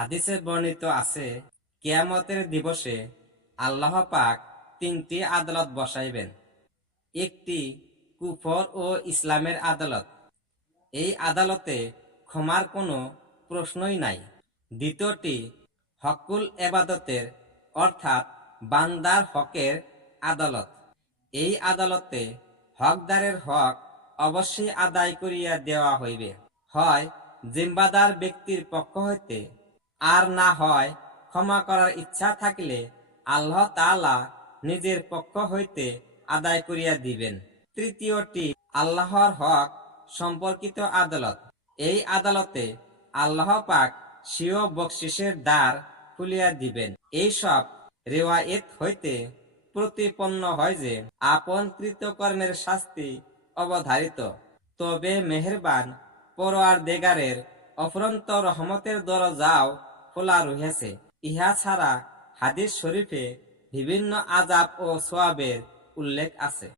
হাদিসে বর্ণিত আছে, কিয়ামতের দিবসে আল্লাহ পাক তিনটি আদালত বসাইবেন। একটি কুফর ও ইসলামের আদালত। এই আদালতে ক্ষমার কোনো প্রশ্নই নাই। দ্বিতীয়টি হকুল এবাদতের অর্থাৎ বান্দার হকের আদালত। এই আদালতে হকদারের হক অবশ্যই আদায় করিয়া দেওয়া হইবে, হয় জিম্বাদার ব্যক্তির পক্ষ হইতে, আর না হয় ক্ষমা করার ইচ্ছা থাকিলে আল্লাহ তাআলা নিজের পক্ষ হইতে আদায় করিয়া দিবেন। তৃতীয়টি আল্লাহর হক সম্পর্কিত আদালত। এই আদালতে আল্লাহ পাক স্বীয় বকশিসের দ্বার খুলিয়া দিবেন। এইসব রিওয়ায়েত হইতে প্রতিপন্ন হয় যে আপন কৃতকর্মের শাস্তি অবধারিত, তবে মেহেরবান পরওয়ারদিগারের অফুরন্ত রহমতের দরজাও খোলা রহিয়াছে। ইহা ছাড়া হাদিস শরীফে বিভিন্ন আযাব ও সওয়াবের উল্লেখ আছে।